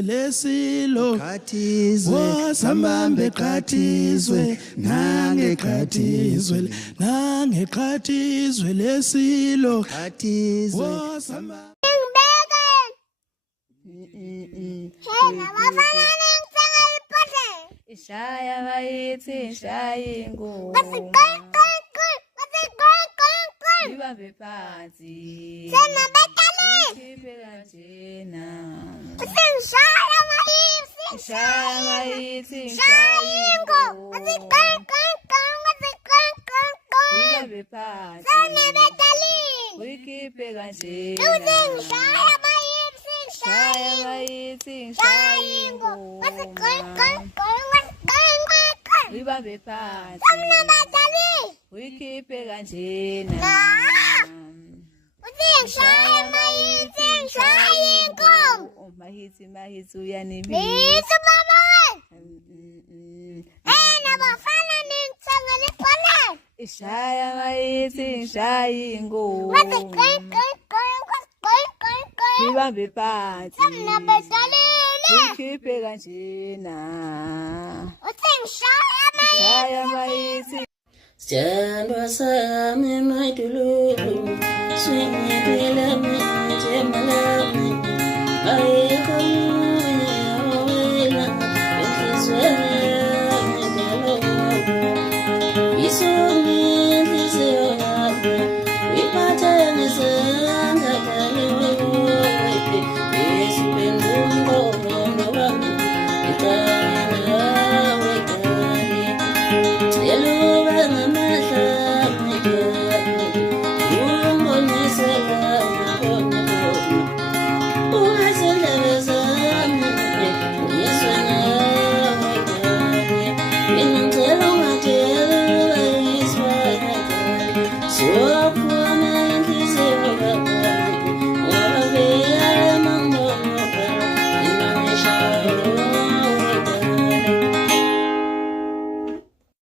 Lesilo khathizwe sambambe khathizwe nange khathizwe lesilo khathizwe Ishaya bayithi ishaya ingoma Ibambe phansi Ukhiphe kanjena Ishaya bayithi ishaya ingoma Ibambe phansi Ukhiphe kanjena Ishaya bayithi ishaya ingoma Ibambe phansi Ukhiphe kanjena Mahitsi uyanibisa Ishaya bayithi ishaya ingoma Ibambe phansi Ukhiphe kanjena Ishaya bayithi Sandwa sami maidululu Swingela mje malami Ayekamunya wela Benkizwela mjalo Isumi ndiseo yabu Wipate nizanga kaliwe Yesu pendungo mwendo wangu Itana wekali Yeluwa ngamahla Oh